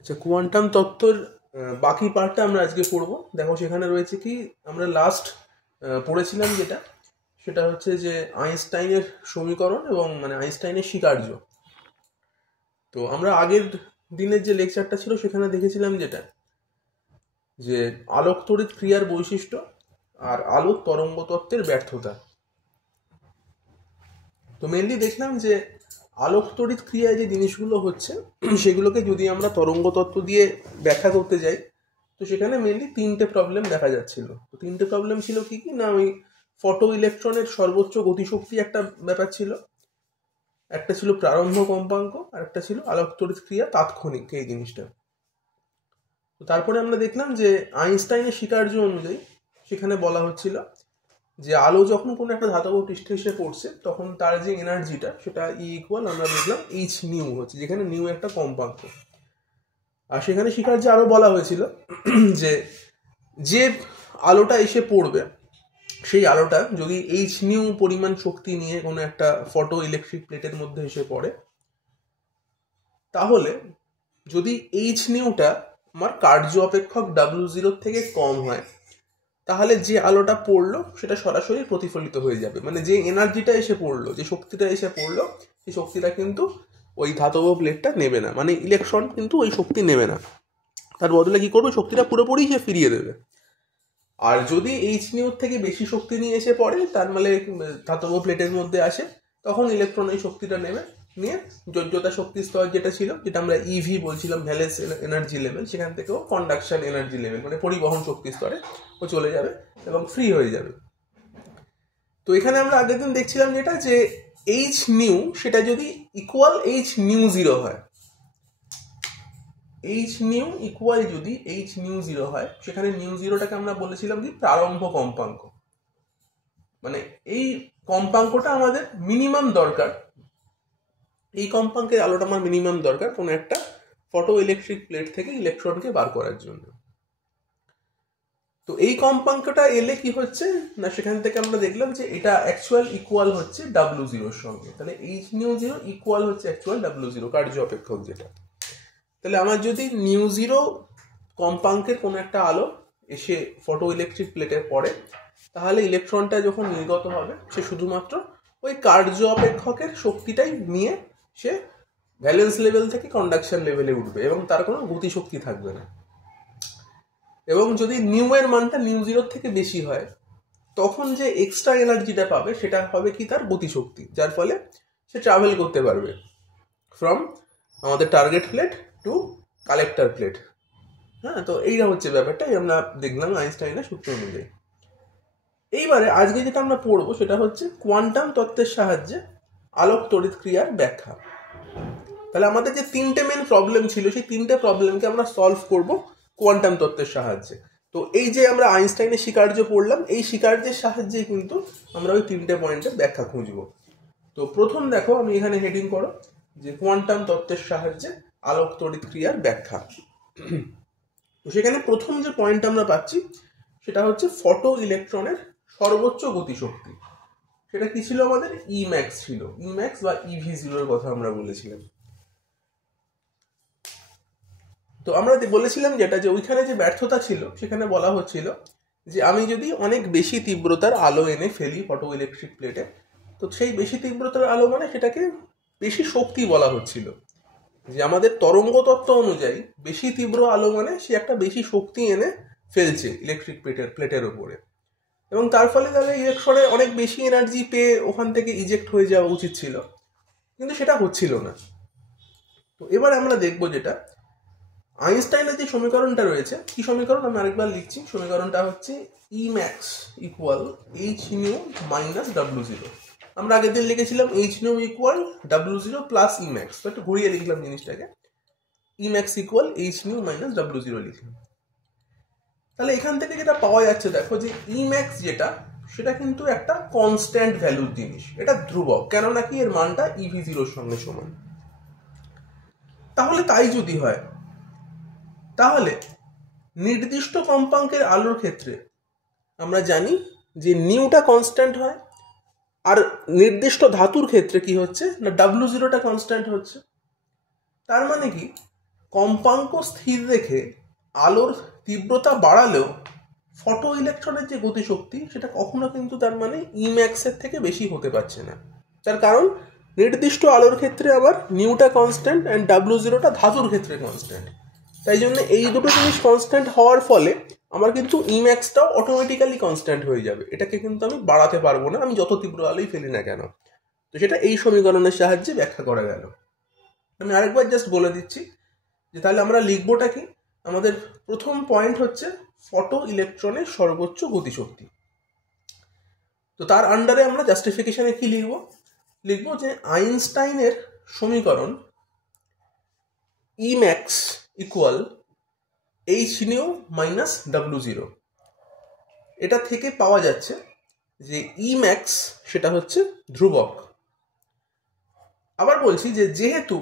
আচ্ছা, কোয়ান্টাম তত্ত্বর বাকি পার্টটা আমরা আজকে পড়বো। দেখো সেখানে রয়েছে কি, আমরা লাস্ট পড়েছিলাম যেটা, সেটা হচ্ছে যে আইনস্টাইনের সমীকরণ এবং মানে আইনস্টাইনের স্বীকার্য। তো আমরা আগের দিনের যে লেকচারটা ছিল সেখানে দেখেছিলাম যেটা, যে আলোক তড়িৎ ক্রিয়ার বৈশিষ্ট্য আর আলোক তরঙ্গ তত্ত্বের ব্যর্থতা। তো মেনলি দেখলাম যে আলোক তড়িৎ ক্রিয়ায় যে জিনিসগুলো হচ্ছে সেগুলোকে যদি আমরা তরঙ্গ তত্ত্ব দিয়ে ব্যাখ্যা করতে যাই, তো সেখানে মেনলি তিনটে প্রবলেম দেখা যাচ্ছিল। তো তিনটে প্রবলেম ছিল কি কি না, ওই ফটো ইলেকট্রনের সর্বোচ্চ গতিশক্তি একটা ব্যাপার ছিল, একটা ছিল প্রারম্ভ কম্পাঙ্ক, আর একটা ছিল আলোক তড়িৎ ক্রিয়া তাৎক্ষণিক, এই জিনিসটা। তো তারপরে আমরা দেখলাম যে আইনস্টাইনের স্বীকার্য অনুযায়ী সেখানে বলা হচ্ছিল যে আলো যখন কোনো একটা ধাতব পৃষ্ঠে এসে পড়ছে তখন তার যে এনার্জিটা সেটা ইকুয়াল আমরা দেখলাম এইচ নিউ হচ্ছে, যেখানে নিউ একটা কম্পাঙ্ক। আর সেখানে স্বীকার্যে আরো বলা হয়েছিল যে যে আলোটা এসে পড়বে সেই আলোটা যদি এইচ নিউ পরিমাণ শক্তি নিয়ে কোনো একটা ফটো ইলেকট্রিক প্লেটের মধ্যে এসে পড়ে, তাহলে যদি এইচ নিউটা আমার কার্য অপেক্ষক W0 থেকে কম হয়, তাহলে যে আলোটা পড়লো সেটা সরাসরি প্রতিফলিত হয়ে যাবে। মানে যে এনার্জিটা এসে পড়লো, যে শক্তিটা এসে পড়লো, সেই শক্তিটা কিন্তু ওই ধাতব প্লেটটা নেবে না, মানে ইলেকট্রন কিন্তু ওই শক্তি নেবে না, তার বদলে কি করবে, শক্তিটা পুরোপুরি সে ফিরিয়ে দেবে। আর যদি এইচ নিউর থেকে বেশি শক্তি নিয়ে এসে পড়ে, তার মানে ধাতব প্লেটের মধ্যে আসে, তখন ইলেকট্রন এই শক্তিটা নেবে, নিয়ে যোজ্যতা শক্তি স্তর যেটা ছিল, যেটা আমরা ইভি বলছিলাম, ভ্যালেন্স এনার্জি লেভেল, সেখান থেকেও কন্ডাকশন এনার্জি লেভেল মানে পরিবহন শক্তি স্তরে ও চলে যাবে এবং ফ্রি হয়ে যাবে। তো এখানে আমরা আগের দিন দেখছিলাম যেটা, যে এইচ নিউ সেটা যদি ইকুয়াল এইচ নিউ জিরো হয়, এইচ নিউ ইকুয়াল যদি এইচ নিউ জিরো হয়, সেখানে নিউ জিরোটাকে আমরা বলেছিলাম কি প্রারম্ভ কম্পাঙ্ক। মানে এই কম্পাঙ্কটা আমাদের মিনিমাম দরকার, এই কম্পাঙ্কের আলোটা আমার মিনিমাম দরকার কোনো একটা ফটো ইলেকট্রিক প্লেট থেকে ইলেকট্রনকে বার করার জন্য। তো এই কম্পাঙ্কটা এলে কি হচ্ছে না, সেখান থেকে আমরা দেখলাম যে এটা অ্যাকচুয়াল ইকুয়াল হচ্ছে W0 সঙ্গে, তাহলে এইচ নিউ জিরো ইকুয়াল হচ্ছে অ্যাকচুয়াল W0 কার্য অপেক্ষক যেটা। তাহলে আমার যদি নিউ জিরো কম্পাঙ্কের কোনো একটা আলো এসে ফটো ইলেকট্রিক প্লেটে পড়ে, তাহলে ইলেকট্রনটা যখন নির্গত হবে সে শুধুমাত্র ওই কার্য অপেক্ষকের শক্তিটাই নিয়ে সে ভ্যালেন্স লেভেল থেকে কন্ডাকশন লেভেলে উঠবে এবং তার কোনো গতিশক্তি থাকবে না। এবং যদি নিউ এর মানটা নিউ জিরোর থেকে বেশি হয়, তখন যে এক্সট্রা এনার্জিটা পাবে সেটা হবে কি তার গতিশক্তি, যার ফলে সে ট্রাভেল করতে পারবে ফ্রম আমাদের target plate to collector plate. হ্যাঁ, তো এইটা হচ্ছে ব্যাপারটাই আমরা দেখলাম আইনস্টাইনের সূত্র অনুযায়ী। এইবারে আজকে যেটা আমরা পড়বো সেটা হচ্ছে কোয়ান্টাম তত্ত্বের সাহায্যে আলোক তড়িৎ ক্রিয়ার ব্যাখ্যা। তাহলে আমাদের যে তিনটে মেন প্রবলেম ছিল, সেই তিনটে প্রবলেমকে আমরা সলভ করব কোয়ান্টাম তত্ত্বের সাহায্যে। তো এই যে আমরা আইনস্টাইনের স্বীকার্য পড়লাম, এই স্বীকার্যের সাহায্যে কিন্তু আমরা ওই তিনটে পয়েন্টের ব্যাখ্যা খুঁজবো। তো প্রথম দেখো, আমি এখানে হেডিং করো যে কোয়ান্টাম তত্ত্বের সাহায্যে আলোক তড়িৎ ক্রিয়ার ব্যাখ্যা। তো সেখানে প্রথম যে পয়েন্ট আমরা পাচ্ছি সেটা হচ্ছে ফটো ইলেকট্রনের সর্বোচ্চ গতিশক্তি। সেটা কি ছিল আমাদের? ইম্যাক্স ছিল, ইম্যাক্স বা ইভি0 কথা আমরা বলেছিলাম। তো আমরা বলেছিলাম যেটা, যে ওইখানে যে ব্যর্থতা ছিল সেখানে বলা হচ্ছিল যে আমি যদি অনেক বেশি তীব্রতার আলো এনে ফেলি ফটো ইলেকট্রিক প্লেটে, তো সেই বেশি তীব্রতার আলো মানে সেটাকে বেশি শক্তি বলা হচ্ছিল। যে আমাদের তরঙ্গ তত্ত্ব অনুযায়ী বেশি তীব্র আলো মানে সে একটা বেশি শক্তি এনে ফেলছে ইলেকট্রিক প্লেটের ওপরে, এবং তার ফলে তাহলে ইলেকট্রনের অনেক বেশি এনার্জি পেয়ে ওখান থেকে ইজেক্ট হয়ে যাওয়া উচিত ছিল, কিন্তু সেটা হচ্ছিল না। তো এবার আমরা দেখবো যেটা আইনস্টাইনের যে সমীকরণটা রয়েছে, কি সমীকরণ আমি আরেকবার লিখছি, সমীকরণটা হচ্ছে E max equal H nu minus W0। আমরা আগের দিন লিখেছিলাম H nu equal W0 plus E max, তো একটু ঘুরিয়ে লিখলাম জিনিসটাকে, E max equal H nu minus W0 লিখলাম। তাহলে এখান থেকে যেটা পাওয়া যাচ্ছে দেখো, যে ই ম্যাক্স যেটা, সেটা কিন্তু একটা কনস্ট্যান্ট ভ্যালুর জিনিস, এটা ধ্রুবক, কেননা কি এর মানটা ইভি0 সঙ্গে সমান। তাহলে তাই যদি হয়, তাহলে নির্দিষ্ট কম্পাঙ্কের আলোর ক্ষেত্রে আমরা জানি যে নিউটা কনস্ট্যান্ট হয়, আর নির্দিষ্ট ধাতুর ক্ষেত্রে কি হচ্ছে না W0টা কনস্ট্যান্ট হচ্ছে। তার মানে কি, কম্পাঙ্ক স্থির রেখে আলোর তীব্রতা বাড়ালেও ফটো ইলেকট্রনের যে গতিশক্তি সেটা কখনো কিন্তু তার মানে ইম্যাক্সের থেকে বেশি হতে পারছে না। তার কারণ নির্দিষ্ট আলোর ক্ষেত্রে আবার নিউটা কনস্ট্যান্ট অ্যান্ড W0টা ধাতুর ক্ষেত্রে কনস্ট্যান্ট। তাই জন্য এই দুটো জিনিস কনস্ট্যান্ট হওয়ার ফলে আমার কিন্তু ইম্যাক্সটাও অটোমেটিক্যালি কনস্ট্যান্ট হয়ে যাবে। এটাকে কিন্তু আমি বাড়াতে পারবো না, আমি যত তীব্র আলোই ফেলি না কেন। তো সেটা এই সমীকরণের সাহায্যে ব্যাখ্যা করা গেল। আমি আরেকবার জাস্ট বলে দিচ্ছি যে তাহলে আমরা লিখবোটা কি। আমাদের প্রথম পয়েন্ট হচ্ছে ফটো ইলেকট্রনের সর্বোচ্চ গতিশক্তি। তো তার আন্ডারে আমরা জাস্টিফিকেশনে কি লিখবো যে আইনস্টাইনের সমীকরণ Emax equal h nu minus W0, এটা থেকে পাওয়া যাচ্ছে যে Emax সেটা হচ্ছে ধ্রুবক। আবার বলছি যে যেহেতু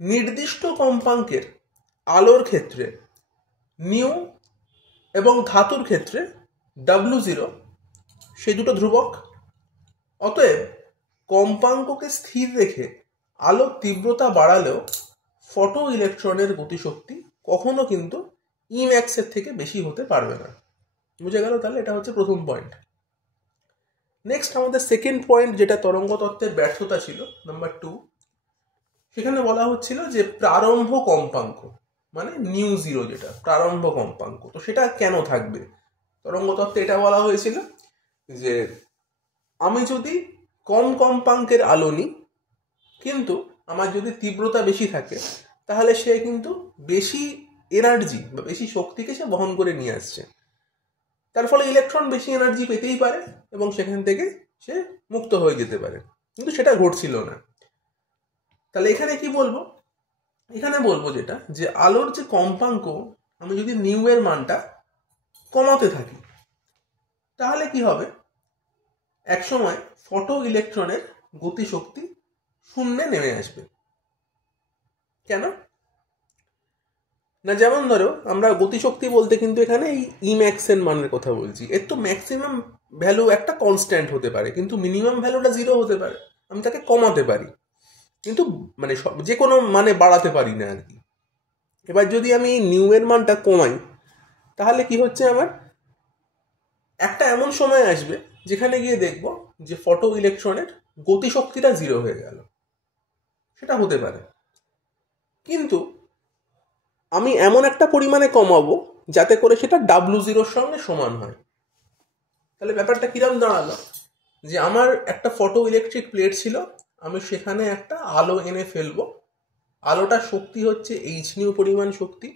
নির্দিষ্ট কম্পাঙ্কের আলোর ক্ষেত্রে নিউ এবং ধাতুর ক্ষেত্রে W0 সেই দুটো ধ্রুবক, অতএব কম্পাঙ্ককে স্থির রেখে আলোর তীব্রতা বাড়ালেও ফটো ইলেকট্রনের গতিশক্তি কখনো কিন্তু ইম্যাক্সের থেকে বেশি হতে পারবে না। বুঝে গেল? তাহলে এটা হচ্ছে প্রথম পয়েন্ট। নেক্সট আমাদের সেকেন্ড পয়েন্ট, যেটা তরঙ্গ তত্ত্বের ব্যর্থতা ছিল, নাম্বার 2, সেখানে বলা হচ্ছিল যে প্রারম্ভ কম্পাঙ্ক মানে নিউ জিরো, যেটা প্রারম্ভ কম্পাঙ্ক, তো সেটা কেন থাকবে। তরঙ্গ তত্ত্বে এটা বলা হয়েছিল যে আমি যদি কম কম্পাঙ্কের আলো নিই কিন্তু আমার যদি তীব্রতা বেশি থাকে তাহলে সে কিন্তু বেশি এনার্জি বা বেশি শক্তিকে সে বহন করে নিয়ে আসছে। তার ফলে ইলেকট্রন বেশি এনার্জি পেতেই পারে এবং সেখান থেকে সে মুক্ত হয়ে যেতে পারে, কিন্তু সেটা ঘটছিল না। তাহলে এখানে কি বলবো, এখানে বলবো যেটা যে আলোর যে কম্পাঙ্ক আমি যদি নিউ এর মানটা কমাতে থাকি তাহলে কি হবে, একসময় ফটো ইলেকট্রনের গতিশক্তি শূন্যে নেমে আসবে। কেন না, যেমন ধরো আমরা গতিশক্তি বলতে কিন্তু এখানে এই ইম্যাক্স এর মানের কথা বলছি। এর তো ম্যাক্সিমাম ভ্যালু একটা কনস্ট্যান্ট হতে পারে, কিন্তু মিনিমাম ভ্যালুটা 0 হতে পারে। আমি তাকে কমাতে পারি, কিন্তু মানে যে কোনো মানে বাড়াতে পারি না আর কি। এবার যদি আমি নিউ এর মানটা কমাই তাহলে কি হচ্ছে, আমার একটা এমন সময় আসবে যেখানে গিয়ে দেখব যে ফটো ইলেকট্রনের গতিশক্তিটা 0 হয়ে গেল। সেটা হতে পারে, কিন্তু আমি এমন একটা পরিমাণে কমাবো যাতে করে সেটা W0 সঙ্গে সমান হয়। তাহলে ব্যাপারটা কিরম দাঁড়ালো, যে আমার একটা ফটো ইলেকট্রিক প্লেট ছিল, আমি সেখানে একটা আলো এনে ফেলবো, আলোটার শক্তি হচ্ছে h nu পরিমাণ শক্তি।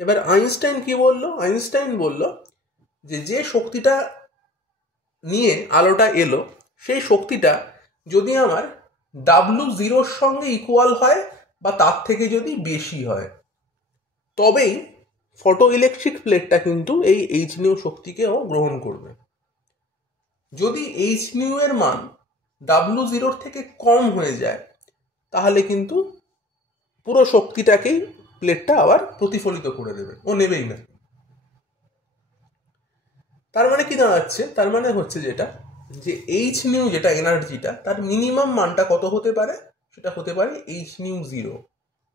এবার আইনস্টাইন কি বললো, আইনস্টাইন বলল যে শক্তিটা নিয়ে আলোটা এলো সেই শক্তিটা যদি আমার W0 সঙ্গে ইকুয়াল হয় বা তার থেকে যদি বেশি হয় তবেই ফটো ইলেকট্রিক প্লেটটা কিন্তু এই h nu শক্তিকেও গ্রহণ করবে। যদি h nu এর মান W0 থেকে কম হয়ে যায় তাহলে কিন্তু পুরো শক্তিটাকেই প্লেটটা আবার প্রতিফলিত করে দেবে, ও নেবেই না। তার মানে কি দাঁড়াচ্ছে, তার মানে হচ্ছে যেটা যে h nu যেটা এনার্জিটা তার মিনিমাম মানটা কত হতে পারে, সেটা হতে পারে h nu 0,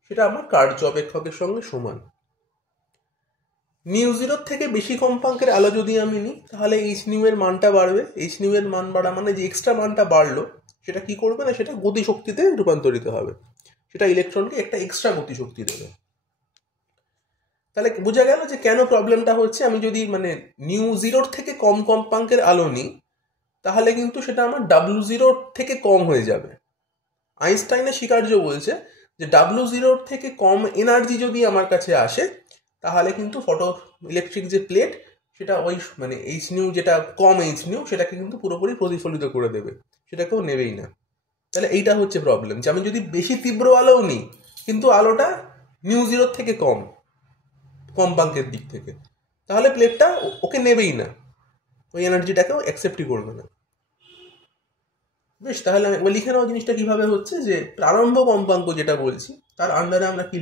সেটা আমার কার্য অপেক্ষকের সঙ্গে সমান। নিউ 0 থেকে বেশি কম্পাঙ্কের আলো যদি আমি নিই তাহলে h nu এর মানটা বাড়বে। h nu এর মান বাড়া মানে যে এক্সট্রা মানটা বাড়লো সেটা কি করবে না, সেটা গতিশক্তিতে রূপান্তরিত হবে, সেটা ইলেকট্রনকে একটা এক্সট্রা গতিশক্তি দেবে। তাহলে বোঝা গেল যে কেন প্রবলেমটা হচ্ছে। আমি যদি মানে নিউ 0 থেকে কম কম্পাঙ্কের আলো নিই তাহলে কিন্তু সেটা আমার W0 থেকে কম হয়ে যাবে। আইনস্টাইনের স্বীকার্য বলছে যে W0 থেকে কম এনার্জি যদি আমার কাছে আসে তাহলে কিন্তু ফটো ইলেকট্রিক যে প্লেট সেটা ওই মানে h nu যেটা কম h nu সেটাকে কিন্তু পুরোপুরি প্রতিফলিত করে দেবে, সেটাকেও নেবেই না। তাহলে এইটা হচ্ছে প্রবলেম, যে আমি যদি বেশি তীব্র আলোও নিই কিন্তু আলোটা নিউ 0 থেকে কম কম্পাঙ্কের দিক থেকে, তাহলে প্লেটটা ওকে নেবেই না, ওই এনার্জিটাকেও অ্যাকসেপ্টই করবে না। বেশ, তাহলে আমি লিখে নেওয়া জিনিসটা কিভাবে হচ্ছে, যে প্রারম্ভ কম্পাঙ্ক যেটা বলছি তার আন্ডারে আমরা কি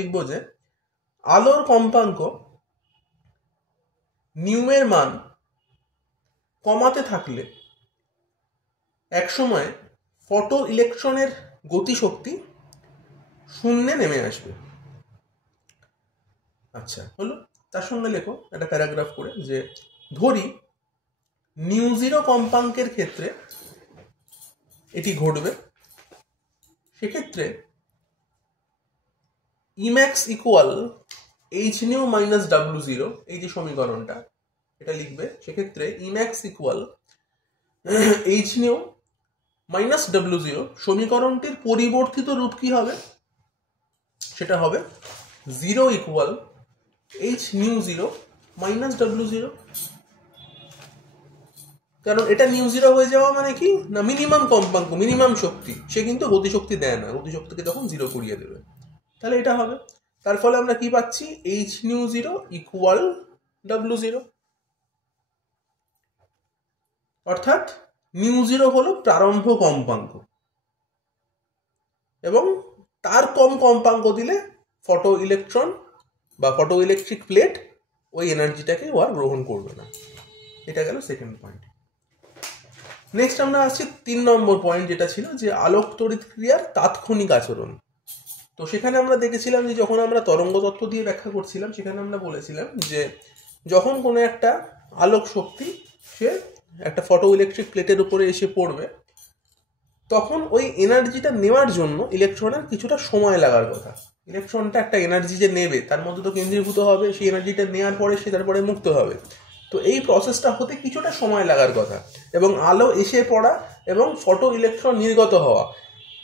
লিখবো যে আলোর কম্পাঙ্ক নিউ এর মান কমাতে থাকলে একসময় ফটো ইলেকট্রনের গতিশক্তি শূন্যে নেমে আসবে। আচ্ছা হলো, তার সঙ্গে লেখো একটা প্যারাগ্রাফ করে যে ধরি নিউ জিরো কম্পাঙ্কের ক্ষেত্রে এটি ঘটবে, সেক্ষেত্রে E max equal H nu minus W zero, এই যে সমীকরণটা এটা লিখবে, সেক্ষেত্রে E max equal H nu minus W zero, সমীকরণটির পরিবর্তিত রূপ কি হবে, সেটা হবে zero equal H new zero minus W zero. কারণ এটা নিউ জিরো হয়ে যাওয়া মানে কি না, মিনিমাম কম্পাঙ্ক, মিনিমাম শক্তি, সে কিন্তু গতিশক্তি দেয় না, গতিশক্তিকে তখন জিরো করিয়ে দেবে, তাহলে এটা হবে। তার ফলে আমরা কি পাচ্ছি, H new zero equal W zero, অর্থাৎ নিউ জিরো হলো প্রারম্ভ কম্পাঙ্ক এবং তার কম কম্পাঙ্ক দিলে ফটো ইলেকট্রন বা ফটো ইলেকট্রিক প্লেট ওই এনার্জিটাকে ও আর গ্রহণ করবে না। এটা গেল সেকেন্ড পয়েন্ট। নেক্সট আমরা আসছি 3 নম্বর পয়েন্ট, যেটা ছিল যে আলোক তড়িৎ ক্রিয়ার তাৎক্ষণিক আচরণ। তো সেখানে আমরা দেখেছিলাম যে যখন আমরা তরঙ্গ তত্ত্ব দিয়ে ব্যাখ্যা করছিলাম, সেখানে আমরা বলেছিলাম যে যখন কোনো একটা আলোক শক্তি সে একটা ফটো ইলেকট্রিক প্লেটের উপরে এসে পড়বে, তখন ওই এনার্জিটা নেওয়ার জন্য ইলেকট্রনের কিছুটা সময় লাগার কথা। ইলেকট্রনটা একটা এনার্জি যে নেবে তার মধ্যে তো কেন্দ্রীভূত হবে, সেই এনার্জিটা নেওয়ার পরে সে তারপরে মুক্ত হবে, তো এই প্রসেসটা হতে কিছুটা সময় লাগার কথা। এবং আলো এসে পড়া এবং ফটো ইলেকট্রন নির্গত হওয়া,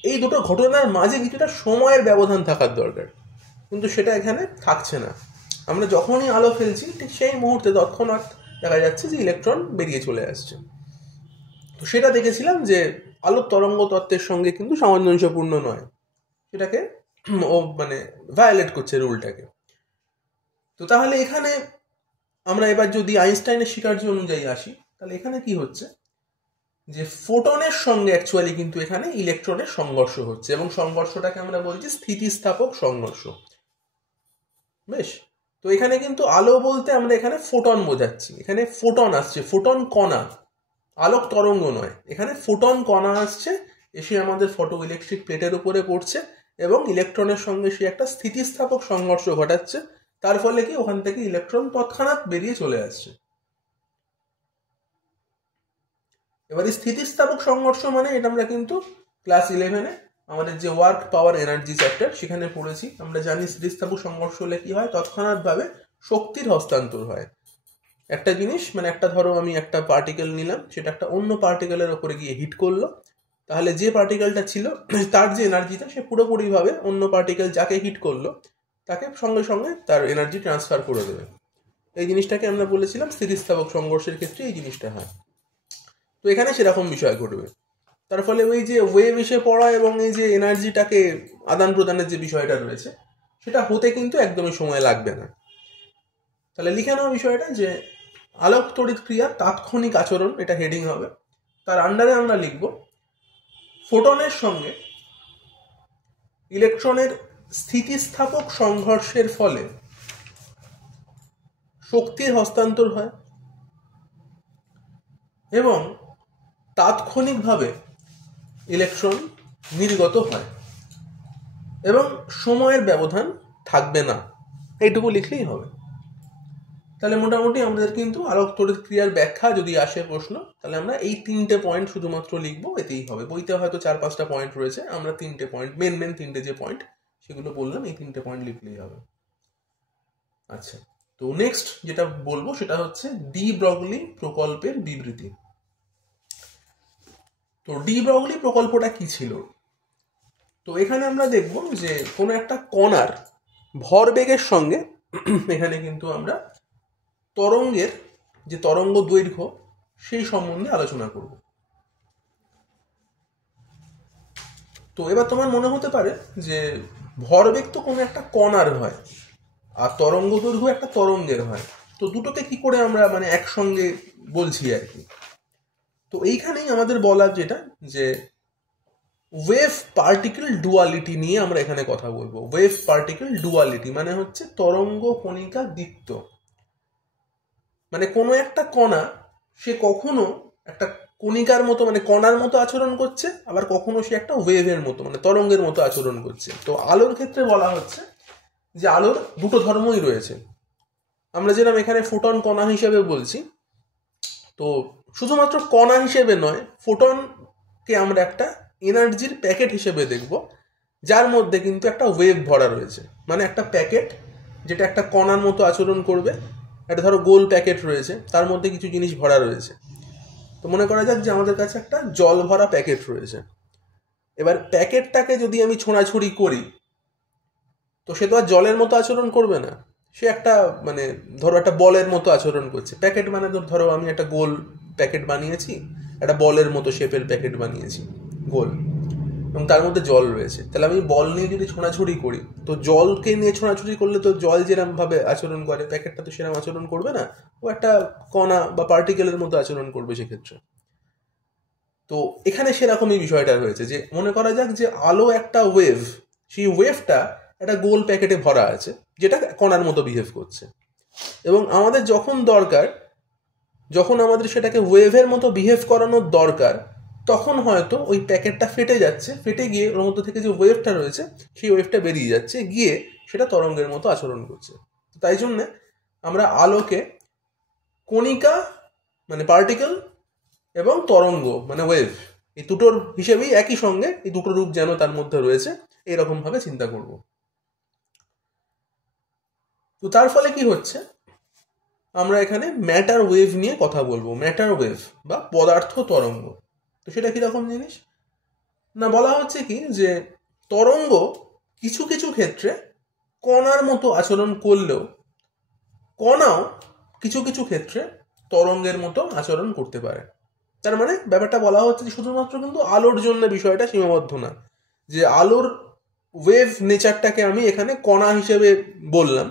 এই দুটো ঘটনার মাঝে কিছুটা সময়ের ব্যবধান থাকার দরকার, কিন্তু সেটা এখানে থাকছে না। আমরা যখনই আলো ফেলছি ঠিক সেই মুহূর্তে তৎক্ষণাৎ দেখা যাচ্ছে যে ইলেকট্রন বেরিয়ে চলে আসছে। তো সেটা দেখেছিলাম যে আলোক তরঙ্গ তত্ত্বের সঙ্গে কিন্তু সামঞ্জস্যপূর্ণ নয়, সেটাকে ও মানে ভায়োলেট করছে রুলটাকে। তো তাহলে এখানে আমরা এবার যদি আইনস্টাইনের স্বীকার্য অনুযায়ী আসি, তাহলে এখানে কি হচ্ছে যে ফোটনের সঙ্গে অ্যাকচুয়ালি কিন্তু এখানে ইলেকট্রনের সংঘর্ষ হচ্ছে, এবং সংঘর্ষটাকে আমরা বলছি স্থিতিস্থাপক সংঘর্ষ। বেশ, তো এখানে কিন্তু আলো বলতে আমরা এখানে ফোটন বোঝাচ্ছি, এখানে ফোটন আসছে, ফোটন কণা, আলোক তরঙ্গ নয়, এখানে ফোটন কণা আসছে, এসে আমাদের ফটো ইলেকট্রিক প্লেটের উপরে পড়ছে এবং ইলেকট্রনের সঙ্গে সে একটা স্থিতিস্থাপক সংঘর্ষ ঘটাচ্ছে, তার ফলে কি ওখান থেকে ইলেকট্রন তৎক্ষণাৎ বেরিয়ে চলে আসছে। এবার এই স্থিতিস্থাপক সংঘর্ষ মানে এটা আমরা কিন্তু ক্লাস 11-এ আমাদের যে ওয়ার্ক পাওয়ার এনার্জি চ্যাপ্টার সেখানে পড়েছি। আমরা জানি স্থিতিস্থাপক সংঘর্ষ হলে কি হয়, তৎক্ষণাৎ ভাবে শক্তির হস্তান্তর হয়। একটা জিনিস মানে একটা ধরো আমি একটা পার্টিকেল নিলাম, সেটা একটা অন্য পার্টিকেলের ওপরে গিয়ে হিট করলো, তাহলে যে পার্টিকেলটা ছিল তার যে এনার্জিটা সে পুরোপুরিভাবে অন্য পার্টিকেল যাকে হিট করলো তাকে সঙ্গে সঙ্গে তার এনার্জি ট্রান্সফার করে দেবে। এই জিনিসটাকে আমরা বলেছিলাম স্থিতিস্থাপক সংঘর্ষের ক্ষেত্রে এই জিনিসটা হয়। তো এখানে সেরকম বিষয় ঘটবে, তার ফলে ওই যে ওয়েভ এসে পড়া এবং এই যে এনার্জিটাকে আদান প্রদানের যে বিষয়টা রয়েছে সেটা হতে কিন্তু একদমই সময় লাগবে না। তাহলে লিখে নেওয়া বিষয়টা যে আলোক তড়িৎ ক্রিয়া তাৎক্ষণিক আচরণ, এটা হেডিং হবে। তার আন্ডারে আমরা লিখব ফোটনের সঙ্গে ইলেকট্রনের স্থিতিস্থাপক সংঘর্ষের ফলে শক্তির হস্তান্তর হয় এবং তাৎক্ষণিকভাবে ইলেকট্রন নির্গত হয় এবং সময়ের ব্যবধান থাকবে না, এইটুকু লিখলেই হবে। তাহলে মোটামুটি আমাদের কিন্তু আলোক তড়িৎ ক্রিয়ার ব্যাখ্যা যদি আসে প্রশ্ন, তাহলে আমরা এই 3টে পয়েন্ট শুধুমাত্র লিখবো, এতেই হবে। বইতে হয়তো 4-5টা পয়েন্ট রয়েছে, আমরা 3টে পয়েন্ট, মেন 3টে যে পয়েন্ট সেগুলো বললাম, এই 3টে পয়েন্ট লিখলেই হবে। আচ্ছা, তো নেক্সট যেটা বলবো সেটা হচ্ছে ডি ব্রগলি প্রকল্পের বিবৃতি। তো ডি ব্রগলি প্রকল্পটা কি ছিল? তো এখানে আমরা দেখব যে কোনো একটা কণার ভরবেগের সঙ্গে এখানে কিন্তু আমরা তরঙ্গের যে তরঙ্গ দৈর্ঘ্য সেই সম্বন্ধে আলোচনা করব। তো এবার তোমার মনে হতে পারে যে ভরবেগ তো কোনো একটা কণার হয় আর তরঙ্গ দৈর্ঘ্য একটা তরঙ্গের হয়, তো দুটোকে কি করে আমরা মানে একসঙ্গে বলছি আর কি। তো এইখানেই আমাদের বলার যেটা যে ওয়েভ পার্টিকেল ডুয়ালিটি নিয়ে আমরা এখানে কথা বলবো। ওয়েভ পার্টিকেল ডুয়ালিটি মানে হচ্ছে তরঙ্গ কণিকা দ্বিত্ব, মানে কোনো একটা কণা সে কখনো একটা কণিকার মতো মানে কণার মতো আচরণ করছে, আবার কখনো সে একটা ওয়েভের মতো মানে তরঙ্গের মতো আচরণ করছে। তো আলোর ক্ষেত্রে বলা হচ্ছে যে আলোর দুটো ধর্মই রয়েছে। আমরা যেরকম এখানে ফোটন কণা হিসেবে বলছি, তো শুধুমাত্র কণা হিসেবে নয়, ফোটনকে আমরা একটা এনার্জির প্যাকেট হিসেবে দেখব, যার মধ্যে কিন্তু একটা ওয়েভ ভরা রয়েছে। মানে একটা প্যাকেট যেটা একটা কণার মতো আচরণ করবে, একটা ধরো গোল প্যাকেট রয়েছে, তার মধ্যে কিছু জিনিস ভরা রয়েছে। তো মনে করা যাক যে আমাদের কাছে একটা জল ভরা প্যাকেট রয়েছে। এবার প্যাকেটটাকে যদি আমি ছোঁড়াছুড়ি করি, তো সে তো আর জলের মতো আচরণ করবে না, সে একটা মানে ধরো একটা বলের মতো আচরণ করছে। প্যাকেট মানে ধরো আমি একটা গোল প্যাকেট বানিয়েছি, একটা বলের মতো শেপের প্যাকেট বানিয়েছি গোল, এবং তার মধ্যে জল রয়েছে। তাহলে আমি বল নিয়ে যদি ছোঁড়াছুড়ি করি, তো জলকে নিয়ে ছোঁড়াছুড়ি করলে তো জল যেরকম ভাবে আচরণ করে, প্যাকেটটা তো সেরকম আচরণ করবে না, ও একটা কণা বা পার্টিকেলের মতো আচরণ করবে সেক্ষেত্রে। তো এখানে সেরকমই বিষয়টা রয়েছে, যে মনে করা যাক যে আলো একটা ওয়েভ, সেই ওয়েভটা একটা গোল প্যাকেটে ভরা আছে, যেটা কণার মতো বিহেভ করছে। এবং আমাদের যখন দরকার, যখন আমাদের সেটাকে ওয়েভের মতো বিহেভ করানোর দরকার, তখন হয়তো ওই প্যাকেটটা ফেটে যাচ্ছে, ফেটে গিয়ে ওর মধ্যে থেকে যে ওয়েভটা রয়েছে সেই ওয়েভটা বেরিয়ে যাচ্ছে, গিয়ে সেটা তরঙ্গের মতো আচরণ করছে। তাই জন্যে আমরা আলোকে কণিকা মানে পার্টিকেল এবং তরঙ্গ মানে ওয়েভ, এই দুটোর হিসেবেই একই সঙ্গে এই দুটো রূপ যেন তার মধ্যে রয়েছে, এইরকম ভাবে চিন্তা করব। তো তার ফলে কি হচ্ছে, আমরা এখানে ম্যাটার ওয়েভ নিয়ে কথা বলবো। ম্যাটার ওয়েভ বা পদার্থ তরঙ্গ। তো সেটা কিরকম জিনিস না, বলা হচ্ছে কি যে তরঙ্গ কিছু কিছু ক্ষেত্রে কণার মতো আচরণ করলেও কণাও কিছু কিছু ক্ষেত্রে তরঙ্গের মতো আচরণ করতে পারে। তার মানে ব্যাপারটা বলা হচ্ছে যে শুধুমাত্র কিন্তু আলোর জন্য বিষয়টা সীমাবদ্ধ না, যে আলোর ওয়েভ নেচারটাকে আমি এখানে কণা হিসেবে বললাম,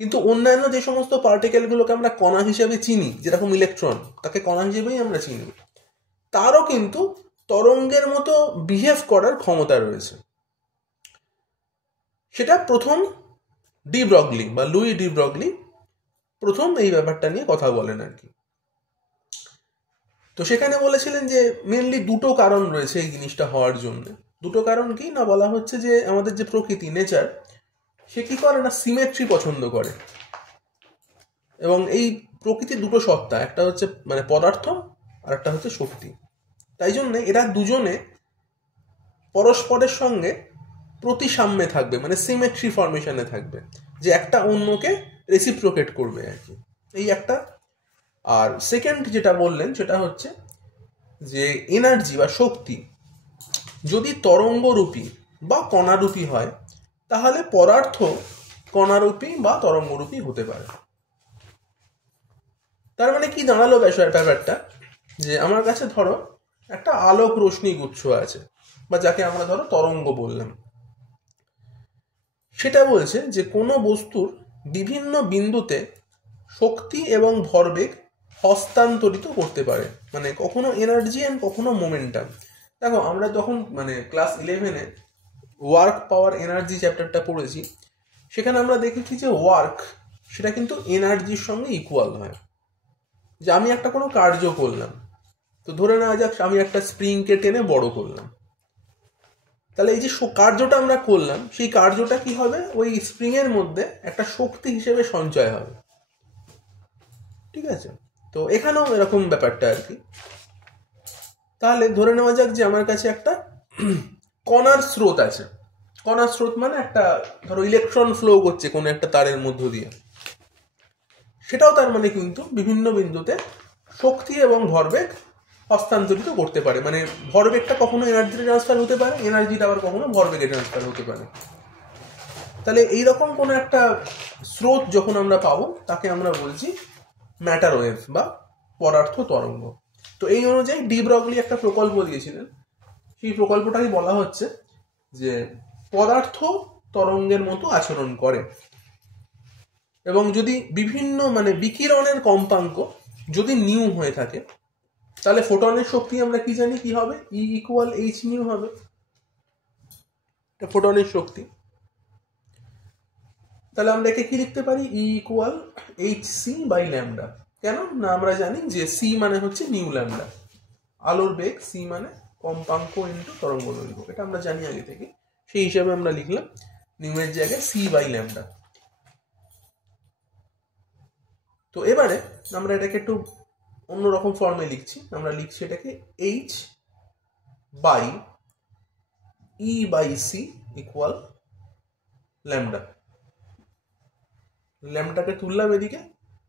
কিন্তু অন্যান্য যে সমস্ত পার্টিকেলগুলোকে আমরা কণা হিসেবে চিনি, যেরকম ইলেকট্রন, তাকে কণা হিসেবেই আমরা চিনি, তারও কিন্তু তরঙ্গের মতো বিহেভ করার ক্ষমতা রয়েছে। সেটা প্রথম ডি ব্রগলি বা লুই ডি ব্রগলি প্রথম এই ব্যাপারটা নিয়ে কথা বলেন আর কি। তো সেখানে বলেছিলেন যে মেনলি দুটো কারণ রয়েছে এই জিনিসটা হওয়ার জন্য। দুটো কারণ কি না, বলা হচ্ছে যে আমাদের যে প্রকৃতি নেচার, সে কি করে না, সিমেট্রি পছন্দ করে। এবং এই প্রকৃতির দুটো সত্তা, একটা হচ্ছে মানে পদার্থ আর একটা হচ্ছে শক্তি। তাই জন্য এরা দুজনে পরস্পরের সঙ্গে প্রতিসাম্যে থাকবে, মানে সিমেট্রি ফরমেশনে থাকবে, যে একটা অন্যকে রেসিপ্রোকেট করবে আর কি, এই একটা। আর সেকেন্ড যেটা বললেন সেটা হচ্ছে যে এনার্জি বা শক্তি যদি তরঙ্গরূপী বা কণারূপী হয়, তাহলে পদার্থ কণারূপী বা তরঙ্গরূপী হতে পারে। তার মানে কি দাঁড়ালো ব্যাপারটা, যে আমার কাছে ধরো একটা আলোক রশ্মি গুচ্ছ আছে, বা যাকে আমরা ধরো তরঙ্গ বললাম। সেটা বলছে যে কোনো বস্তুর বিভিন্ন বিন্দুতে শক্তি এবং ভরবেগ হস্তান্তরিত করতে পারে, মানে কখনো এনার্জি এন্ড কখনো মোমেন্টাম। দেখো আমরা যখন মানে ক্লাস 11-এ ওয়ার্ক পাওয়ার এনার্জি চ্যাপ্টারটা পড়েছি, সেখানে আমরা দেখেছি যে ওয়ার্ক সেটা কিন্তু এনার্জির সঙ্গে ইকুয়াল হয়। যে আমি একটা কোনো কার্য করলাম, তো ধরে নেওয়া যাক আমি একটা স্প্রিংকে টেনে বড় করলাম, তাহলে এই যে কার্যটা আমরা করলাম, সেই কার্যটা কি হবে, ওই স্প্রিং এর মধ্যে একটা শক্তি হিসেবে সঞ্চয় হবে। ঠিক আছে, তো এখানেও এরকম ব্যাপারটা আর কি। তাহলে ধরে নেওয়া যাক যে আমার কাছে একটা কণার স্রোত আছে। কণার স্রোত মানে একটা ধরো ইলেকট্রন ফ্লো করছে কোনো একটা তারের মধ্য দিয়ে, সেটাও তার মানে কিন্তু বিভিন্ন বিন্দুতে শক্তি এবং ভরবেগ হস্তান্তরিত করতে পারে। মানে ভরবেগটা কখনো এনার্জিতে ট্রান্সফার হতে পারে, এনার্জিটা আবার কখনো ভরবেগে ট্রান্সফার হতে পারে। তাহলে এইরকম কোনো একটা স্রোত যখন আমরা পাবো, তাকে আমরা বলছি ম্যাটার ওয়েভ বা পদার্থ তরঙ্গ। তো এই অনুযায়ী ডি ব্রগলি একটা প্রকল্প দিয়েছিলেন, সেই প্রকল্পটাই বলা হচ্ছে যে পদার্থ তরঙ্গের মতো আচরণ করে, এবং যদি বিভিন্ন মানে বিকিরণের কম্পাঙ্ক যদি নিউ হয়ে থাকে, তাহলে ফোটনের শক্তি আমরা কি জানি কি হবে, E ইকুয়াল এইচ নিউ হবে, এটা ফোটনের শক্তি। তাহলে আমরা একে কি লিখতে পারি, E equal H C by lambda. কেন না, আমরা জানি যে সি মানে হচ্ছে নিউ ল্যামডা, আলোর বেগ, সি মানে কম্পাঙ্ক ইন্টু তরঙ্গ দৈর্ঘ্য, এটা আমরা জানি আগে থেকে। সেই হিসাবে আমরা লিখলাম নিউ এর জায়গায় সি বাই ল্যামডা। তো এবারে আমরা এটাকে একটু অন্যরকম ফর্মে লিখছি, আমরা লিখছি এটাকে H by E by C equal lambda. ল্যামডাকে তুললাম এদিকে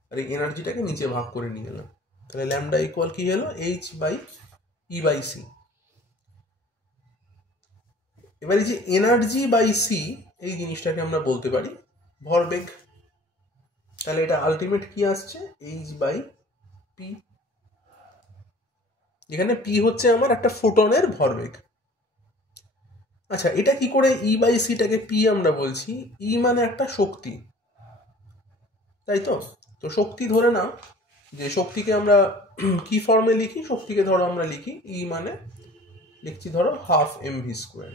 আর এই এনার্জিটাকে নিচে ভাগ করে নিয়ে গেলাম, তাহলে ল্যামডা ইকুয়াল কি হলো, H by E by C. এবারে যে এনার্জি বাই সি এই জিনিসটাকে আমরা বলতে পারি ভরবেগ। তাহলে এটা আলটিমেট কি আসছে, এইচ বাই পি। এখানে পি হচ্ছে আমার একটা ফোটনের ভরবেগ। আচ্ছা, এটা কি করে ই বাই সিটাকে পি আমরা বলছি? ই মানে একটা শক্তি, তাই তো? তো শক্তি ধরে নাও যে শক্তিকে আমরা কি ফর্মে লিখি, শক্তিকে ধরো আমরা লিখি ই মানে লিখছি ধরো হাফ এম ভি স্কোয়ার।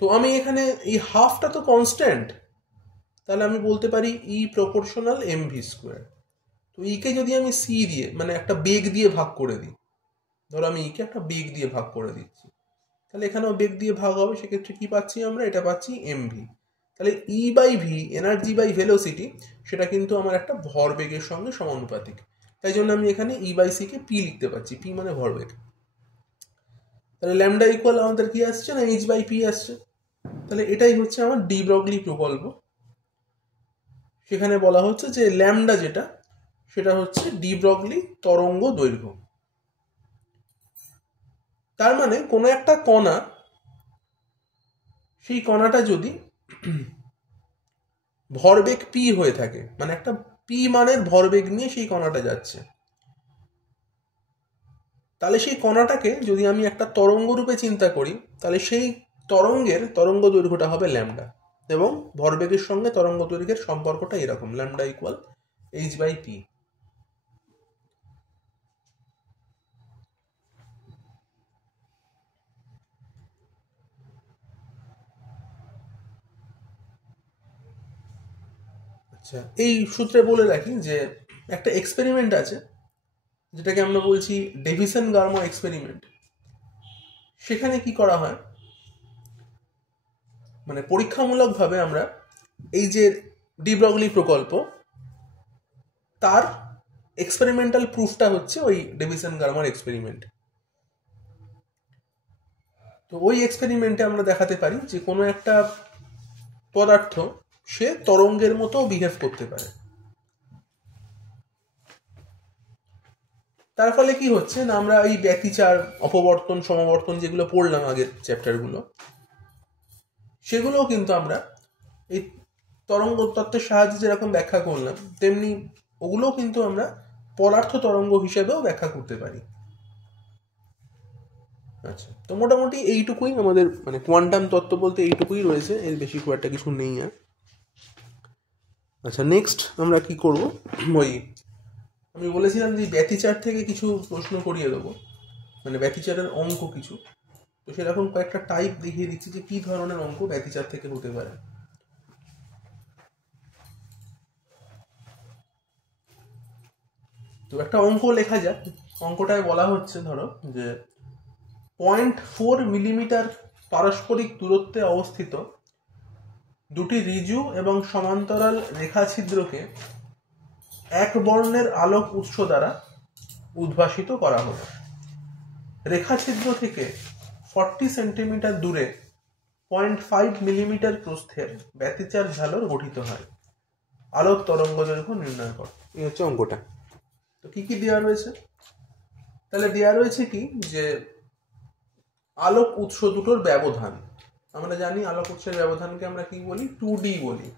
তো আমি এখানে এই হাফটা তো কনস্ট্যান্ট, তাহলে আমি বলতে পারি ই প্রপোর্শনাল এম ভি স্কোয়ার। তো ইকে যদি আমি সি দিয়ে মানে একটা বেগ দিয়ে ভাগ করে দিই, ধরো আমি ইকে একটা বেগ দিয়ে ভাগ করে দিচ্ছি, তাহলে এখানেও বেগ দিয়ে ভাগ হবে, সেক্ষেত্রে কি পাচ্ছি আমরা, এটা পাচ্ছি এম ভি। তাহলে E by V energy by velocity সেটা কিন্তু আমার একটা ভরবেগের সঙ্গে সমানুপাতিক, তাই জন্য আমি এখানে ই বাই সি কে পি লিখতে পাচ্ছি, পি মানে ভরবেগ। তাহলে ল্যামডা ইকুয়াল আমাদের কি আসছে না, এইচ বাই পি আসছে। তাহলে এটাই হচ্ছে আমার ডি ব্রগলি প্রকল্প। সেখানে বলা হচ্ছে যে ল্যামডা যেটা সেটা হচ্ছে ডি ব্রগলি তরঙ্গ দৈর্ঘ্য। তার মানে কোনো একটা কণা, সেই কণাটা যদি ভরবেগ পি হয়ে থাকে, মানে একটা পি মানের ভরবেগ নিয়ে সেই কণাটা যাচ্ছে, তাহলে সেই কণাটাকে যদি আমি একটা তরঙ্গ রূপে চিন্তা করি, তাহলে সেই তরঙ্গের তরঙ্গ দৈর্ঘ্যটা হবে ল্যামডা, এবং ভরবেগের সঙ্গে তরঙ্গ দৈর্ঘ্যের সম্পর্কটা এরকম, lambda equal H by P. আচ্ছা, এই সূত্রে বলে রাখি যে একটা এক্সপেরিমেন্ট আছে যেটাকে আমরা বলছি ডেভিসন গার্মো এক্সপেরিমেন্ট। সেখানে কি করা হয়, মানে পরীক্ষামূলকভাবে আমরা এই যে ডি ব্রগলি প্রকল্প, তার এক্সপেরিমেন্টাল প্রুফটা হচ্ছে ওই ডেভিসন গার্মোর এক্সপেরিমেন্ট। তো ওই এক্সপেরিমেন্টে আমরা দেখাতে পারি যে কোনো একটা পদার্থ সে তরঙ্গের মতো বিহেভ করতে পারে। তার ফলে কি হচ্ছে না, আমরা এই ব্যতিচার, অপবর্তন, সমাবর্তন যেগুলো পড়লাম আগের চ্যাপ্টারগুলো, সেগুলোও কিন্তু আমরা এই তরঙ্গ তত্ত্বের সাহায্যে যেরকম ব্যাখ্যা করলাম, তেমনি ওগুলোও কিন্তু আমরা পদার্থ তরঙ্গ হিসেবেও ব্যাখ্যা করতে পারি। আচ্ছা, তো মোটামুটি এইটুকুই আমাদের মানে কোয়ান্টাম তত্ত্ব বলতে এইটুকুই রয়েছে, এর বেশি খুব একটা কিছু নেই আর। আচ্ছা, নেক্সট আমরা কি করব, ওই আমি বলেছিলাম যে ব্যতিচার থেকে কিছু প্রশ্ন করিয়ে দেবো, মানে ব্যতিচারের অঙ্ক কিছু। তো সেরকম কয়েকটা টাইপ দেখিয়ে দিচ্ছি যে কি ধরনের অঙ্ক ব্যতিচার থেকে হতে পারে। তো একটা অঙ্ক লেখা যাক। অঙ্কটায় বলা হচ্ছে ধরো যে 0.4 মিলিমিটার পারস্পরিক দূরত্বে অবস্থিত দুটি ঋজু এবং সমান্তরাল রেখাছিদ্রকে এক বর্ণের আলোক উৎস দ্বারা উদ্ভাসিত করা হলো। রেখাছিদ্র থেকে 40 সেন্টিমিটার দূরে 0.5 মিলিমিটার প্রস্থের ব্যতিচার ঝালর গঠিত হয়। আলোক তরঙ্গ দৈর্ঘ্য নির্ণয় কর। এই হচ্ছে অঙ্কটা। তো কি কি দেওয়া রয়েছে, তাহলে দেওয়া রয়েছে কি যে আলোক উৎস দুটোর ব্যবধান, আমরা জানি আলোক উৎসের ব্যবধানকে আমরা কি বলি, 2D বলি।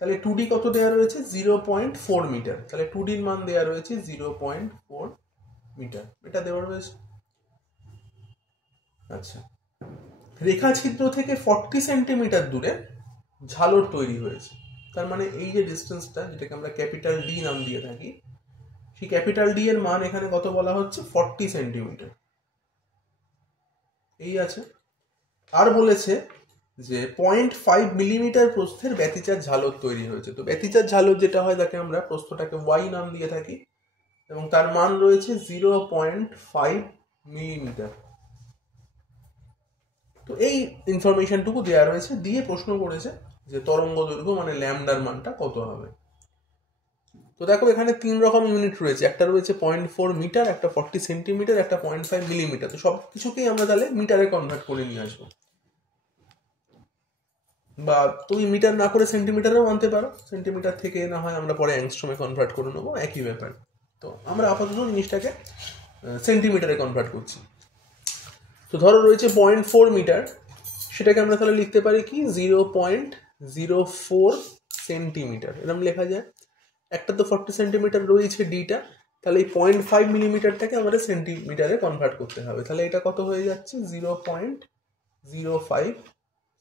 তাহলে 2D কত দেওয়া রয়েছে, 0.4 মিটার। তাহলে 2Dর মান দেওয়া রয়েছে 0.4 মিটার, এটা দেওয়া রয়েছে। আচ্ছা, রেখাছিদ্র থেকে 40 সেন্টিমিটার দূরে ঝালর তৈরি হয়েছে। তার মানে এই যে ডিস্টেন্সটা, যেটাকে আমরা ক্যাপিটাল ডি নাম দিয়ে থাকি, সেই ক্যাপিটাল ডি এর মান এখানে কত বলা হচ্ছে, 40 সেন্টিমিটার। এই আছে। আর বলেছে যে 0.5 মিলিমিটার প্রস্থের ব্যতিচার ঝালর তৈরি হয়েছে। তো ব্যতিচার ঝালর যেটা হয় তাকে আমরা প্রস্থটাকে ওয়াই নাম দিয়ে থাকি, এবং তার মান রয়েছে 0.5 মিলিমিটার। তো এই ইনফরমেশনটুকু দেওয়া রয়েছে, দিয়ে প্রশ্ন করেছে যে তরঙ্গ দৈর্ঘ্য মানে ল্যামডার মানটা কত হবে। তো দেখো এখানে 3 রকম ইউনিট রয়েছে, একটা রয়েছে 0.4 মিটার, একটা 40 সেন্টিমিটার, একটা 0.5 মিলিমিটার। তো সব কিছুকেই আমরা তাহলে মিটারে কনভার্ট করে নিয়ে আসবো, বা তুমি মিটার না করে সেন্টিমিটারেও আনতে পারো, সেন্টিমিটার থেকে না হয় আমরা পরে অ্যাংস্ট্রমে কনভার্ট করে নেবো, একই ব্যাপার। তো আমরা আপাতত জিনিসটাকে সেন্টিমিটারে কনভার্ট করছি। তো ধরো রয়েছে 0.4 মিটার, সেটাকে আমরা তাহলে লিখতে পারি কি 0.04 সেন্টিমিটার, এরকম লেখা যায়। একটা তো 40 সেন্টিমিটার রয়েছে ডিটা, তাহলে এই 0.5 মিলিমিটারটাকে আমাদের সেন্টিমিটারে কনভার্ট করতে হবে। তাহলে এটা কত হয়ে যাচ্ছে 0.05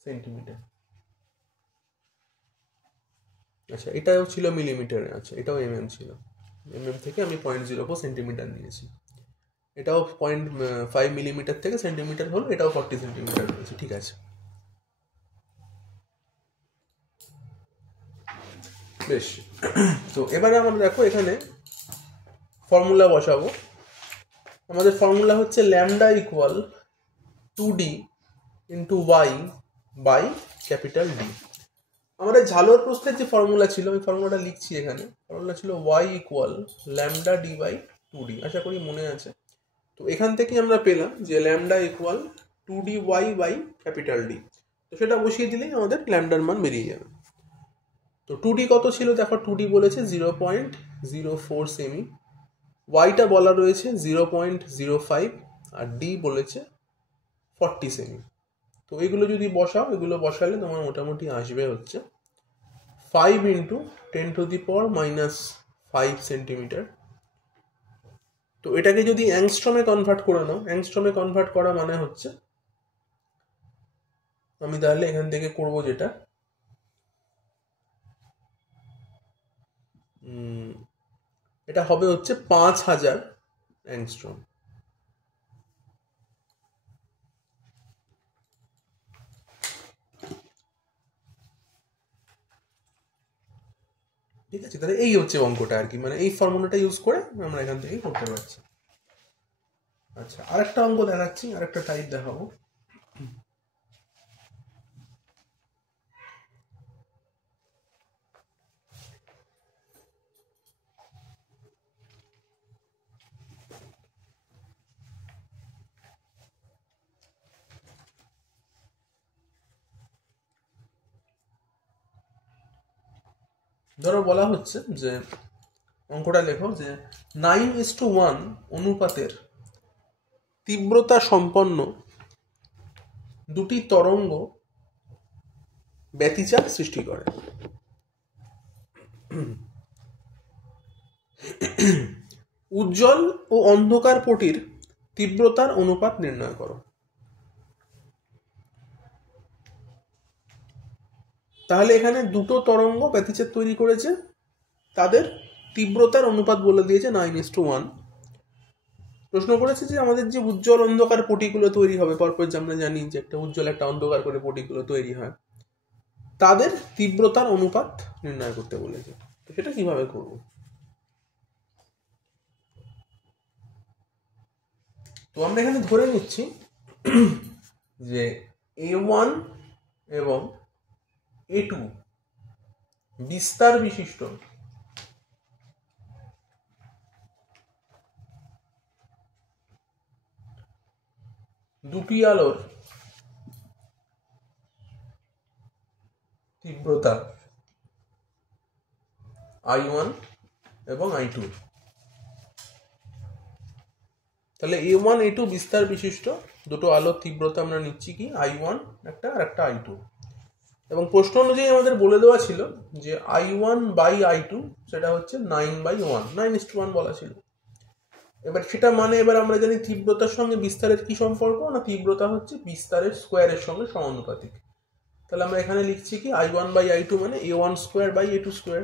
সেন্টিমিটার। আচ্ছা, এটাও ছিল মিলিমিটারে, আচ্ছা এটাও ছিল, থেকে আমি 0.04 সেন্টিমিটার নিয়েছি। এটাও 0.5 মিলিমিটার থেকে সেন্টিমিটার হলো, এটাও 40 সেন্টিমিটার রয়েছে, ঠিক আছে। বেশ, তো এবারে আমরা দেখো এখানে ফর্মুলা বসাবো। আমাদের ফর্মুলা হচ্ছে lambda equal 2d into Y by capital D. আমাদের ঝালোর প্রস্থের যে ফর্মুলা ছিল, ওই ফর্মুলাটা লিখছি এখানে। ফর্মুলা ছিল Y equal lambda D by 2d, আশা করি মনে আছে। তো এখান থেকে আমরা পেলাম যে lambda equal 2dy by capital D. তো সেটা বসিয়ে দিলেই আমাদের ল্যামডার মান বেরিয়ে যাবে। তো 2d কত ছিল দেখো, 2d বলেছে 0.04 সেমি, ওয়াইটা বলা রয়েছে 0.05, আর ডি বলেছে 40 সেমি। তো এগুলো যদি বসাও, এগুলো বসালে তোমার মোটামুটি আসবে হচ্ছে 5 ইন্টু 10⁻⁻5 সেন্টিমিটার। তো এটাকে যদি অ্যাংস্ট্রমে কনভার্ট করে নাও, অ্যাংস্ট্রমে কনভার্ট করা মানে হচ্ছে, আমি তাহলে এখান থেকে করব যেটা, এটা হবে হচ্ছে 5000 অ্যাংস্ট্রম। ঠিক আছে, তাহলে এই হচ্ছে অঙ্কটা আর কি, মানে এই ফর্মুলাটা ইউজ করে আমরা এখান থেকে করতে পারছি। আচ্ছা, আরেকটা অঙ্ক দেখাচ্ছি, আরেকটা টাইপ দেখাবো। ধরো বলা হচ্ছে যে অঙ্কটা লেখো যে 9:1 অনুপাতের তীব্রতা সম্পন্ন দুটি তরঙ্গ ব্যতিচাপ সৃষ্টি করে। উজ্জ্বল ও অন্ধকার পটির তীব্রতার অনুপাত নির্ণয় করো। তাহলে এখানে দুটো তরঙ্গ ব্যতিচাপ তৈরি করেছে, তাদের তীব্রতার অনুপাত বলে দিয়েছে 9:1। প্রশ্ন করেছে যে আমাদের যে উজ্জ্বল অন্ধকার পটিগুলো তৈরি হবে, পরপর যে আমরা জানি যে একটা উজ্জ্বল একটা অন্ধকার করে পটিগুলো তৈরি হয়, তাদের তীব্রতার অনুপাত নির্ণয় করতে বলেছে। তো সেটা কিভাবে করব? তো আমরা এখানে ধরে নিচ্ছি যে A1 এবং A2 বিস্তার বিশিষ্ট দুটি আলোর তীব্রতা I1 এবং I2। তাহলে A1 A2 বিস্তার বিশিষ্ট দুটো আলোর তীব্রতা আমরা নিচ্ছি কি I1 একটা আর একটা I2। এবং প্রশ্ন অনুযায়ী আমাদের বলে দেওয়া ছিল যে I1 বাই I2 সেটা হচ্ছে 9/1, 9:1 বলা ছিল। এবার সেটা মানে এবার আমরা জানি তীব্রতার সঙ্গে বিস্তারের কি সম্পর্ক, না তীব্রতা হচ্ছে বিস্তারের স্কোয়ারের সঙ্গে সমানুপাতিক। তাহলে আমরা এখানে লিখছি কি I1 বাই I2 মানে A1 square by A2 square.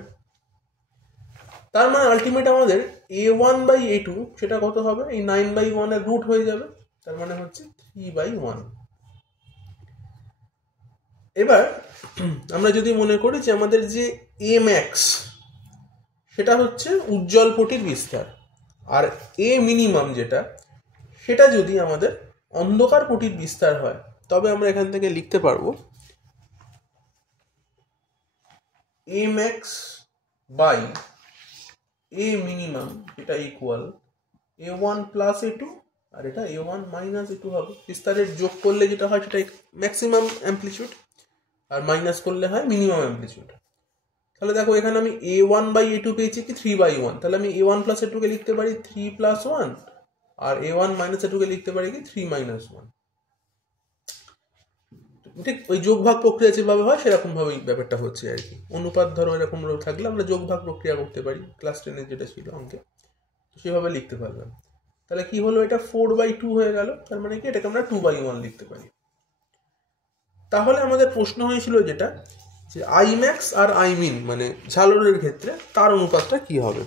তার মানে আলটিমেট আমাদের A1 বাই A2 সেটা কত হবে, এই 9/1 এর রুট হয়ে যাবে, তার মানে হচ্ছে 3/1। এবার আমরা যদি মনে করি যে আমাদের যে A max সেটা হচ্ছে উজ্জ্বল পটির বিস্তার, আর A মিনিমাম যেটা সেটা যদি আমাদের অন্ধকার পটির বিস্তার হয়, তবে আমরা এখান থেকে লিখতে পারবো A max by A minimum এটা ইকুয়াল a1 প্লাস a2 আর এটা a1 মাইনাস a2 হবে। বিস্তারের যোগ করলে যেটা হয় সেটা ম্যাক্সিমাম অ্যাম্পলিটিউড আর মাইনাস করলে হয় মিনিমাম অ্যাম্পলিটিউড। তাহলে দেখো এখানে আমি a1 বাই a2 পেয়েছি কি 3/1, তাহলে আমি a1 প্লাস a2 কে লিখতে পারি 3 প্লাস 1 আর a1 মাইনাস a2 কে লিখতে পারি কি 3 মাইনাস 1। ঠিক ওই যোগ ভাগ প্রক্রিয়া যেভাবে হয় সেরকম ভাবেই ব্যাপারটা হচ্ছে আর কি। অনুপাত ধরো এরকম থাকলে আমরা যোগ ভাগ প্রক্রিয়া করতে পারি, ক্লাস 10 যেটা ছিল অঙ্কে সেভাবে লিখতে পারলাম। তাহলে কি হলো, এটা 4/2 হয়ে গেল, তার মানে কি এটাকে আমরা 2/1 লিখতে পারি। তাহলে আমাদের প্রশ্ন হয়েছিল যেটা যে আইম্যাক্স আর আইমিন মানে ঝালরের ক্ষেত্রে তার অনুপাতটা কি হবে।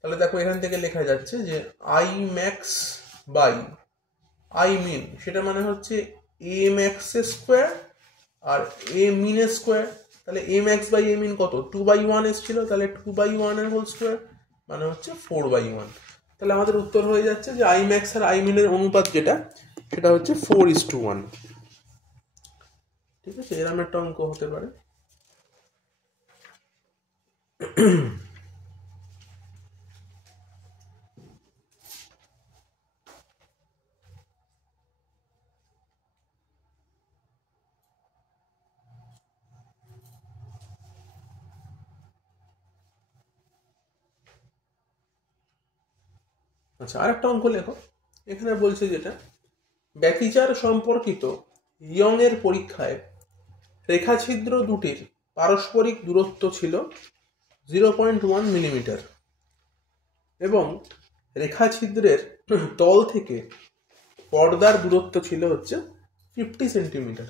তাহলে দেখো এখান থেকে লেখা যাচ্ছে যে আইম্যাক্স বাই আইমিন, সেটা মানে হচ্ছে এ ম্যাক্স স্কোয়ার আর এ মিনের স্কোয়ার। তাহলে এ ম্যাক্স বাই এ মিন কত, 2/1 এসেছিল, তাহলে 2/1 এর হোল স্কোয়ার মানে হচ্ছে 4/1। তাহলে আমাদের উত্তর হয়ে যাচ্ছে যে আই ম্যাক্স আর আই মিনের অনুপাত যেটা সেটা হচ্ছে 4:1। ঠিক আছে, এরকম একটা অঙ্ক হতে পারে। আচ্ছা, আরেকটা অঙ্ক লেখো। এখানে বলছে যেটা ব্যতিচার সম্পর্কিত ইয়ং এর পরীক্ষায় রেখাছিদ্র দুটির পারস্পরিক দূরত্ব ছিল 0.1 মিলিমিটার এবং রেখাছিদ্রের তল থেকে পর্দার দূরত্ব ছিল হচ্ছে 50 সেন্টিমিটার।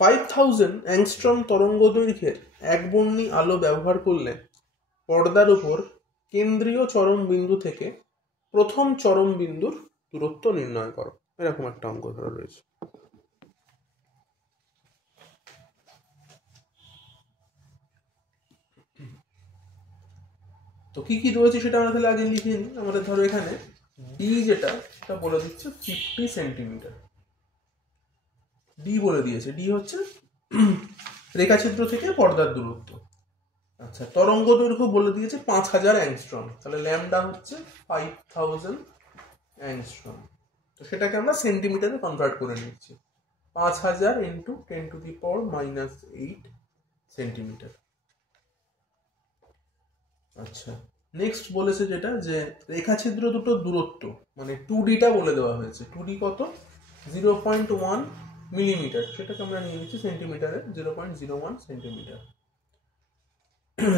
5000 অ্যাংস্ট্রম তরঙ্গ দৈর্ঘ্যের একবর্ণী আলো ব্যবহার করলে পর্দার উপর কেন্দ্রীয় চরম বিন্দু থেকে প্রথম চরম বিন্দুর দূরত্ব নির্ণয় করো। এরকম একটা অঙ্ক ধরা রয়েছে। তো কি কি রয়েছে সেটা আমরা তাহলে আগে লিখে নিই। আমাদের ধরো এখানে ডি যেটা সেটা বলে দিচ্ছে 50 সেন্টিমিটার, ডি বলে দিয়েছে। ডি হচ্ছে রেখাছিদ্র থেকে পর্দার দূরত্ব। আচ্ছা, তরঙ্গ দৈর্ঘ্য বলে দিয়েছে 5000 অ্যাংস্ট্রম, তাহলে ল্যামডা হচ্ছে 5000 অ্যাংস্ট্রম। তো সেটাকে আমরা সেন্টিমিটারে কনভার্ট করে নিচ্ছি, 5000 ইন্টু 10⁻⁻8 সেন্টিমিটার। আচ্ছা, নেক্সট বলেছে যেটা যে রেখাছিদ্র দুটো দূরত্ব মানে 2ডিটা বলে দেওয়া হয়েছে। 2ডি কত, 0.1 মিলিমিটার, সেটাকে আমরা নিয়ে নিচ্ছি সেন্টিমিটারে 0.01 সেন্টিমিটার।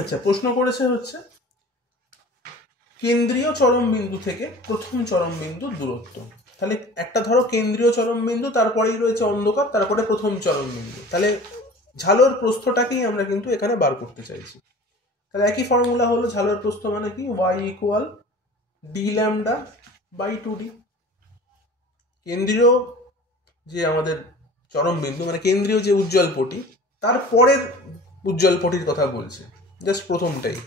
আচ্ছা, প্রশ্ন করেছে হচ্ছে কেন্দ্রীয় চরম বিন্দু থেকে প্রথম চরম বিন্দুর দূরত্ব। তাহলে একটা ধরো কেন্দ্রীয় চরম বিন্দু, তারপরেই রয়েছে অন্ধকার, তারপরে প্রথম চরম বিন্দু। তাহলে ঝালোর প্রস্থটাকেই আমরা কিন্তু এখানে বার করতে চাইছি। তাহলে একই ফর্মুলা হলো, ঝালোর প্রস্থ মানে কি, y equal D lambda by 2ডি। কেন্দ্রীয় যে আমাদের চরম বিন্দু মানে কেন্দ্রীয় যে উজ্জ্বল পটি, তারপরের উজ্জ্বল পটির কথা বলছে, জাস্ট প্রথমটাই।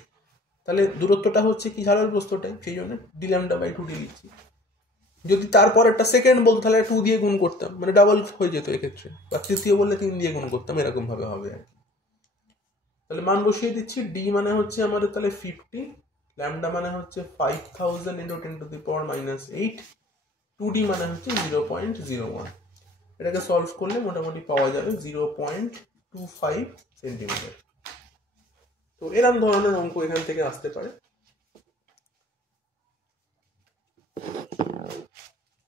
তাহলে দূরত্বটা হচ্ছে কি ঝালোর প্রস্থটাই, সেই জন্য ডি ল্যামডা বাই 2ডি লিখছি। যদি তারপর একটা সেকেন্ড বলতো তাহলে 2 দিয়ে গুণ করতাম, মানে ডাবল হয়ে যেত এক্ষেত্রে, বা তৃতীয় বললে 3 দিয়ে গুণ করতাম, এরকম ভাবে হবে আর কি। তাহলে মান বসিয়ে দিচ্ছি। ডি মানে হচ্ছে আমাদের তাহলে 50, ল্যামডা মানে হচ্ছে 5000 ইন্টু 10⁻⁻8, 2ডি মানে হচ্ছে 0.01। এটাকে সলভ করলে মোটামুটি পাওয়া যাবে 0.25 সেন্টিমিটার। তো এরকম ধরনের অঙ্ক এখান থেকে আসতে পারে।